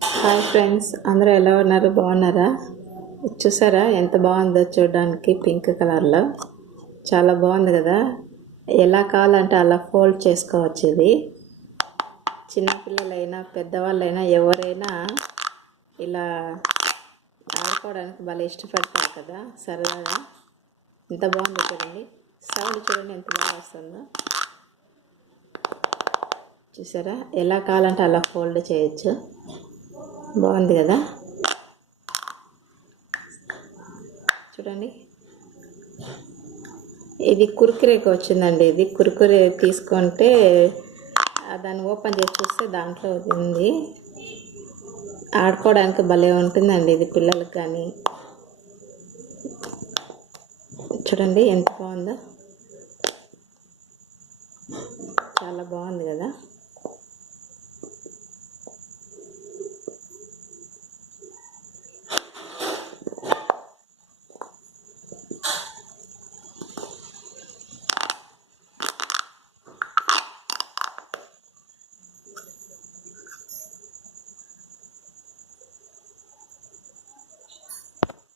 Hi friends, అందరూ ఎలా ఉన్నారు? బాగున్నారా? చూసారా ఎంత బాగుందో చూడడానికి, పింక్ కలర్లో చాలా బాగుంది కదా. ఎలా కావాలంటే అలా ఫోల్డ్ చేసుకోవచ్చు. ఇది చిన్నపిల్లలైనా పెద్దవాళ్ళైనా ఎవరైనా ఇలా ఆడుకోవడానికి భలే ఇష్టపడతారు కదా, సరదాగా. ఎంత బాగుందో చూడండి, సౌండ్ చూడండి ఎంత బాగా వస్తుందో. చూసారా, ఎలా కావాలంటే అలా ఫోల్డ్ చేయొచ్చు. బాగుంది కదా, చూడండి. ఇది కుర్కురేకి వచ్చిందండి. ఇది కుర్కురే తీసుకుంటే దాన్ని ఓపెన్ చేసి చూస్తే దాంట్లో ఉంది. ఆడుకోవడానికి భలే ఉంటుందండి ఇది పిల్లలకు కానీ. చూడండి ఎంత బాగుందో, చాలా బాగుంది కదా.